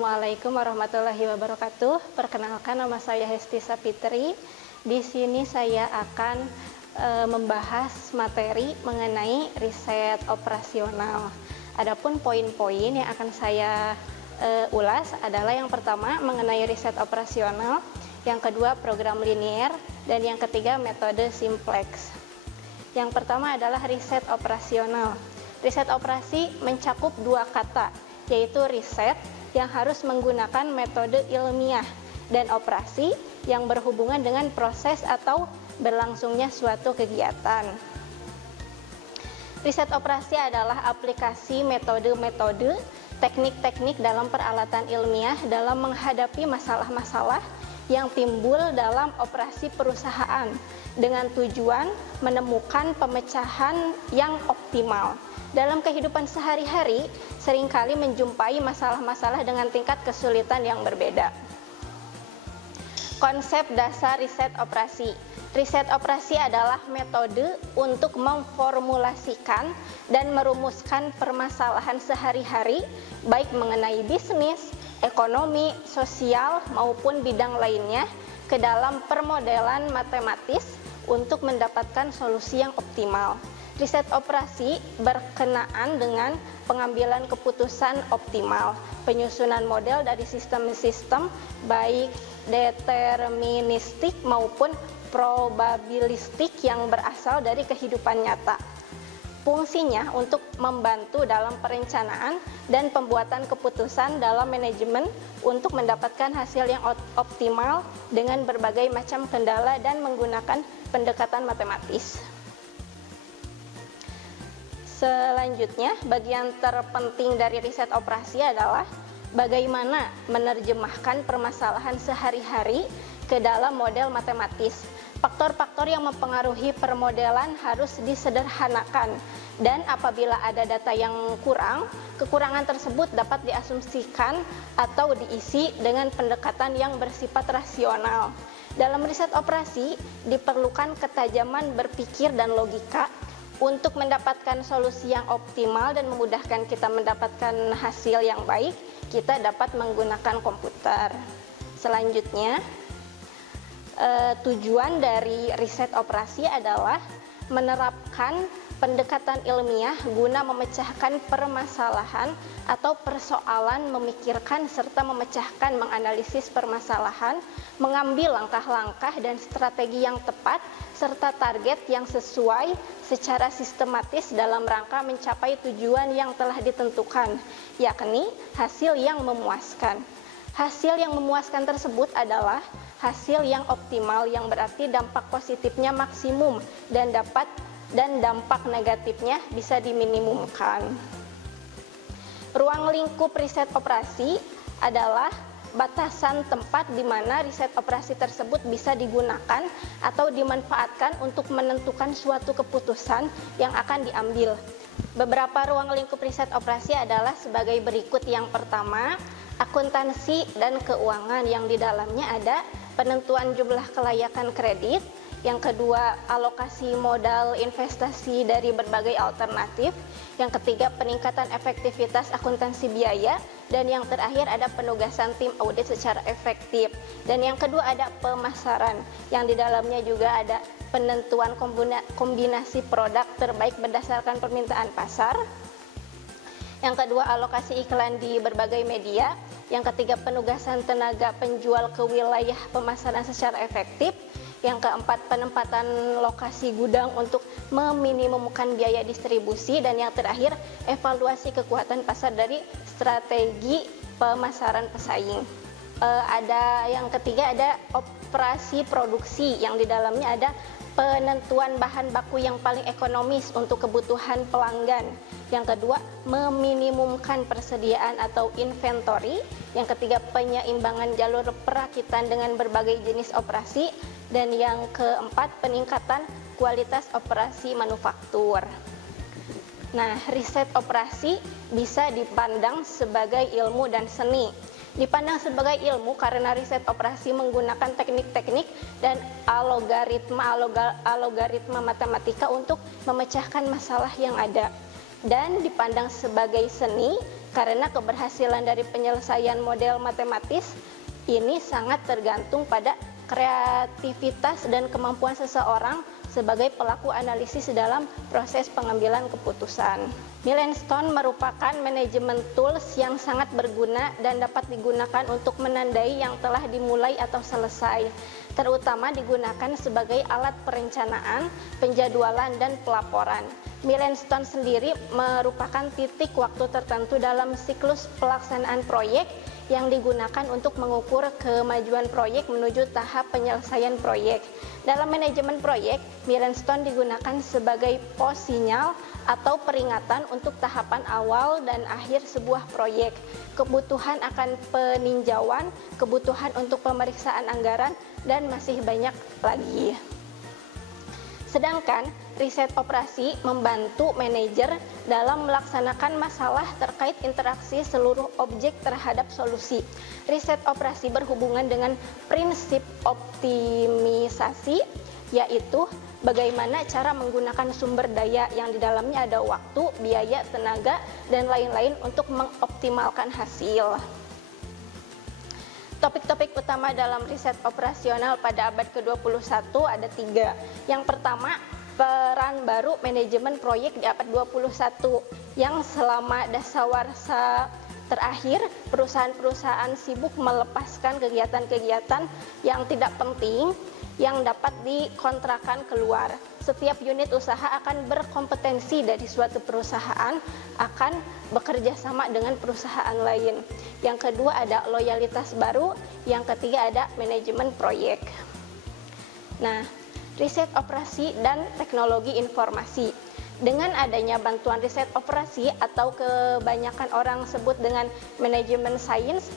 Assalamualaikum warahmatullahi wabarakatuh. Perkenalkan, nama saya Hesti Sapitri. Di sini saya akan membahas materi mengenai riset operasional. Adapun poin-poin yang akan saya ulas adalah yang pertama mengenai riset operasional, yang kedua program linier, dan yang ketiga metode simplex. Yang pertama adalah riset operasional. Riset operasi mencakup dua kata, yaitu riset yang harus menggunakan metode ilmiah dan operasi yang berhubungan dengan proses atau berlangsungnya suatu kegiatan. Riset operasi adalah aplikasi metode-metode, teknik-teknik dalam peralatan ilmiah dalam menghadapi masalah-masalah yang timbul dalam operasi perusahaan dengan tujuan menemukan pemecahan yang optimal. Dalam kehidupan sehari-hari, seringkali menjumpai masalah-masalah dengan tingkat kesulitan yang berbeda. Konsep dasar riset operasi. Riset operasi adalah metode untuk memformulasikan dan merumuskan permasalahan sehari-hari, baik mengenai bisnis, ekonomi, sosial, maupun bidang lainnya, ke dalam permodelan matematis untuk mendapatkan solusi yang optimal. Riset operasi berkenaan dengan pengambilan keputusan optimal, penyusunan model dari sistem-sistem baik deterministik maupun probabilistik yang berasal dari kehidupan nyata. Fungsinya untuk membantu dalam perencanaan dan pembuatan keputusan dalam manajemen untuk mendapatkan hasil yang optimal dengan berbagai macam kendala dan menggunakan pendekatan matematis. Selanjutnya, bagian terpenting dari riset operasi adalah bagaimana menerjemahkan permasalahan sehari-hari ke dalam model matematis. Faktor-faktor yang mempengaruhi permodelan harus disederhanakan, dan apabila ada data yang kurang, kekurangan tersebut dapat diasumsikan atau diisi dengan pendekatan yang bersifat rasional. Dalam riset operasi, diperlukan ketajaman berpikir dan logika untuk mendapatkan solusi yang optimal dan memudahkan kita mendapatkan hasil yang baik. Kita dapat menggunakan komputer. Selanjutnya, tujuan dari riset operasi adalah menerapkan pendekatan ilmiah guna memecahkan permasalahan atau persoalan, memikirkan serta memecahkan, menganalisis permasalahan, mengambil langkah-langkah dan strategi yang tepat serta target yang sesuai secara sistematis dalam rangka mencapai tujuan yang telah ditentukan, yakni hasil yang memuaskan. Hasil yang memuaskan tersebut adalah hasil yang optimal, yang berarti dampak positifnya maksimum dan dampak negatifnya bisa diminimumkan. Ruang lingkup riset operasi adalah batasan tempat di mana riset operasi tersebut bisa digunakan atau dimanfaatkan untuk menentukan suatu keputusan yang akan diambil. Beberapa ruang lingkup riset operasi adalah sebagai berikut. Yang pertama, akuntansi dan keuangan, yang di dalamnya ada penentuan jumlah kelayakan kredit. Yang kedua, alokasi modal investasi dari berbagai alternatif. Yang ketiga, peningkatan efektivitas akuntansi biaya. Dan yang terakhir ada penugasan tim audit secara efektif. Dan yang kedua ada pemasaran, yang di dalamnya juga ada penentuan kombinasi produk terbaik berdasarkan permintaan pasar. Yang kedua, alokasi iklan di berbagai media. Yang ketiga, penugasan tenaga penjual ke wilayah pemasaran secara efektif. Yang keempat, penempatan lokasi gudang untuk meminimumkan biaya distribusi. Dan yang terakhir, evaluasi kekuatan pasar dari strategi pemasaran pesaing. Ada yang ketiga, ada operasi produksi, yang di dalamnya ada penentuan bahan baku yang paling ekonomis untuk kebutuhan pelanggan. Yang kedua, meminimumkan persediaan atau inventory. Yang ketiga, penyeimbangan jalur perakitan dengan berbagai jenis operasi. Dan yang keempat, peningkatan kualitas operasi manufaktur. Nah, riset operasi bisa dipandang sebagai ilmu dan seni. Dipandang sebagai ilmu karena riset operasi menggunakan teknik-teknik dan algoritma matematika untuk memecahkan masalah yang ada. Dan dipandang sebagai seni karena keberhasilan dari penyelesaian model matematis ini sangat tergantung pada kreativitas dan kemampuan seseorang sebagai pelaku analisis dalam proses pengambilan keputusan. Milestone merupakan manajemen tools yang sangat berguna dan dapat digunakan untuk menandai yang telah dimulai atau selesai, terutama digunakan sebagai alat perencanaan, penjadwalan, dan pelaporan. Milestone sendiri merupakan titik waktu tertentu dalam siklus pelaksanaan proyek yang digunakan untuk mengukur kemajuan proyek menuju tahap penyelesaian proyek. Dalam manajemen proyek, milestone digunakan sebagai pos sinyal atau peringatan untuk tahapan awal dan akhir sebuah proyek, kebutuhan akan peninjauan, kebutuhan untuk pemeriksaan anggaran, dan masih banyak lagi. Sedangkan riset operasi membantu manajer dalam melaksanakan masalah terkait interaksi seluruh objek terhadap solusi. Riset operasi berhubungan dengan prinsip optimisasi, yaitu bagaimana cara menggunakan sumber daya yang di dalamnya ada waktu, biaya, tenaga, dan lain-lain untuk mengoptimalkan hasil. Topik-topik utama dalam riset operasional pada abad ke-21 ada 3. Yang pertama, peran baru manajemen proyek di abad 21 yang selama dasawarsa terakhir perusahaan-perusahaan sibuk melepaskan kegiatan-kegiatan yang tidak penting yang dapat dikontrakan keluar. Setiap unit usaha akan berkompetensi dari suatu perusahaan akan bekerja sama dengan perusahaan lain. Yang kedua ada loyalitas baru, yang ketiga ada manajemen proyek. Nah, riset operasi dan teknologi informasi. Dengan adanya bantuan riset operasi atau kebanyakan orang sebut dengan manajemen sains,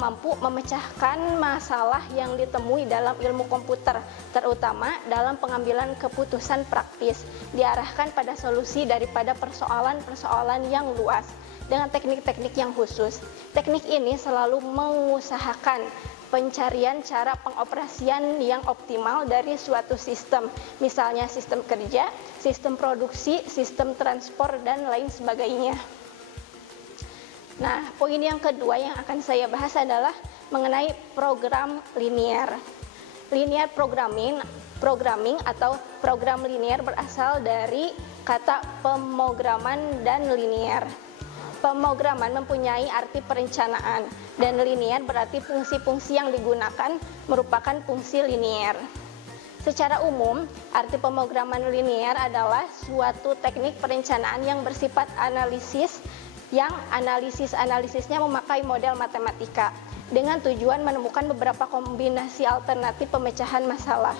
mampu memecahkan masalah yang ditemui dalam ilmu komputer, terutama dalam pengambilan keputusan praktis, diarahkan pada solusi daripada persoalan-persoalan yang luas dengan teknik-teknik yang khusus. Teknik ini selalu mengusahakan pencarian cara pengoperasian yang optimal dari suatu sistem, misalnya sistem kerja, sistem produksi, sistem transport, dan lain sebagainya. Nah, poin yang kedua yang akan saya bahas adalah mengenai program linear. Linear programming atau program linear berasal dari kata pemrograman dan linear. Pemrograman mempunyai arti perencanaan dan linear berarti fungsi-fungsi yang digunakan merupakan fungsi linear. Secara umum, arti pemrograman linear adalah suatu teknik perencanaan yang bersifat analisis yang analisisnya memakai model matematika dengan tujuan menemukan beberapa kombinasi alternatif pemecahan masalah.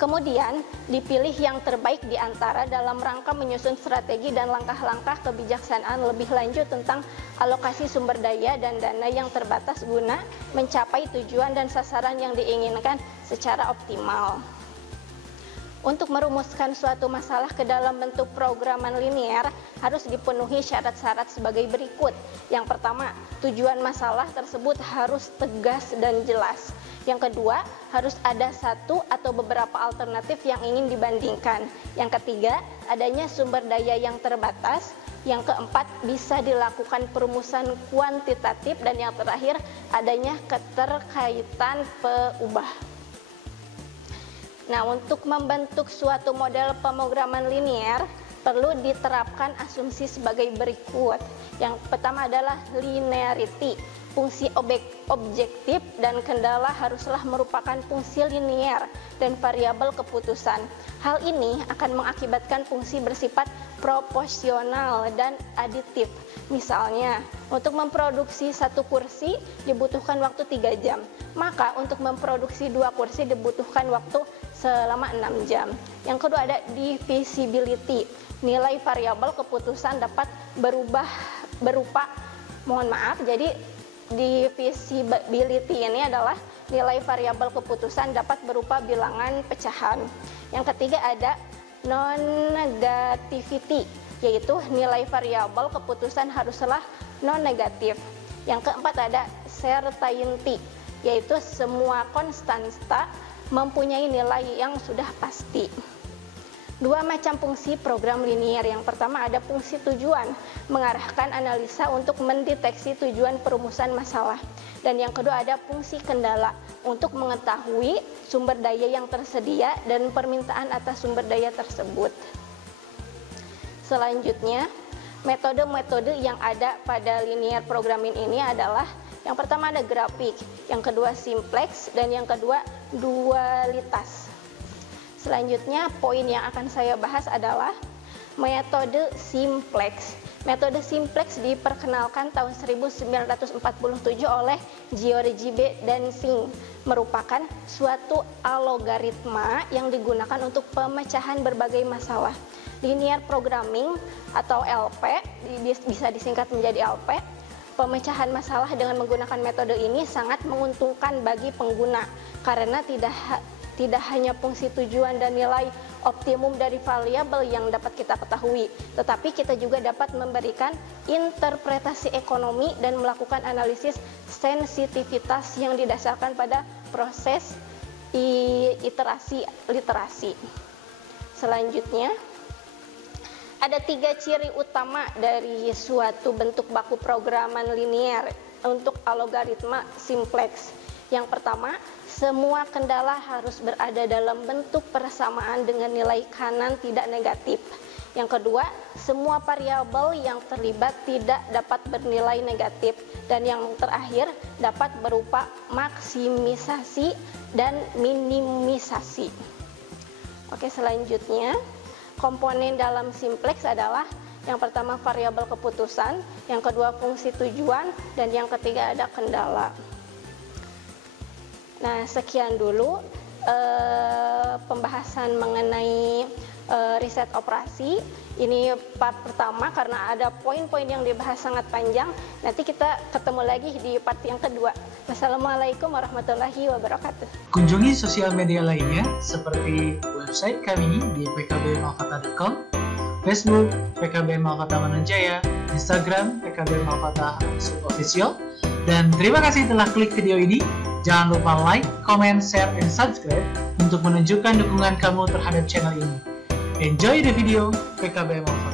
Kemudian dipilih yang terbaik di antara dalam rangka menyusun strategi dan langkah-langkah kebijaksanaan lebih lanjut tentang alokasi sumber daya dan dana yang terbatas guna mencapai tujuan dan sasaran yang diinginkan secara optimal. Untuk merumuskan suatu masalah ke dalam bentuk programan linear harus dipenuhi syarat-syarat sebagai berikut. Yang pertama, tujuan masalah tersebut harus tegas dan jelas. Yang kedua, harus ada satu atau beberapa alternatif yang ingin dibandingkan. Yang ketiga, adanya sumber daya yang terbatas. Yang keempat, bisa dilakukan perumusan kuantitatif. Dan yang terakhir, adanya keterkaitan peubah. Nah, untuk membentuk suatu model pemrograman linear perlu diterapkan asumsi sebagai berikut. Yang pertama adalah linearity. Fungsi objektif dan kendala haruslah merupakan fungsi linear dan variabel keputusan. Hal ini akan mengakibatkan fungsi bersifat proporsional dan aditif. Misalnya, untuk memproduksi satu kursi dibutuhkan waktu 3 jam. Maka untuk memproduksi 2 kursi dibutuhkan waktu selama 6 jam. Yang kedua ada divisibility. Nilai variabel keputusan dapat berupa jadi divisibility ini adalah nilai variabel keputusan dapat berupa bilangan pecahan. Yang ketiga ada non-negativity, yaitu nilai variabel keputusan haruslah non-negatif. Yang keempat ada certainty, yaitu semua konstanta mempunyai nilai yang sudah pasti. Dua macam fungsi program linier. Yang pertama ada fungsi tujuan, mengarahkan analisa untuk mendeteksi tujuan perumusan masalah. Dan yang kedua ada fungsi kendala, untuk mengetahui sumber daya yang tersedia dan permintaan atas sumber daya tersebut. Selanjutnya, metode-metode yang ada pada linear programming ini adalah yang pertama ada grafik, yang kedua simplex, dan yang kedua dualitas. Selanjutnya, poin yang akan saya bahas adalah metode simplex. Metode simplex diperkenalkan tahun 1947 oleh George B. Dancing, merupakan suatu algoritma yang digunakan untuk pemecahan berbagai masalah. Linear programming atau LP, bisa disingkat menjadi LP, pemecahan masalah dengan menggunakan metode ini sangat menguntungkan bagi pengguna karena tidak hanya fungsi tujuan dan nilai optimum dari variabel yang dapat kita ketahui, tetapi kita juga dapat memberikan interpretasi ekonomi dan melakukan analisis sensitivitas yang didasarkan pada proses iterasi literasi. Selanjutnya, ada 3 ciri utama dari suatu bentuk baku programan linear untuk algoritma simplex. Yang pertama, semua kendala harus berada dalam bentuk persamaan dengan nilai kanan tidak negatif. Yang kedua, semua variabel yang terlibat tidak dapat bernilai negatif. Dan yang terakhir, dapat berupa maksimisasi dan minimisasi. Oke, selanjutnya, komponen dalam simplex adalah yang pertama variabel keputusan, yang kedua fungsi tujuan, dan yang ketiga ada kendala. Nah, sekian dulu pembahasan mengenai riset operasi. Ini part pertama karena ada poin-poin yang dibahas sangat panjang. Nanti kita ketemu lagi di part yang kedua. Wassalamualaikum warahmatullahi wabarakatuh. Kunjungi sosial media lainnya seperti website kami di pkbmalfata.com, Facebook PKB Malfata Mananjaya, Instagram PKB Malfata Official. Dan terima kasih telah klik video ini. Jangan lupa like, comment, share, and subscribe untuk menunjukkan dukungan kamu terhadap channel ini. Enjoy the video, PKB Malfata.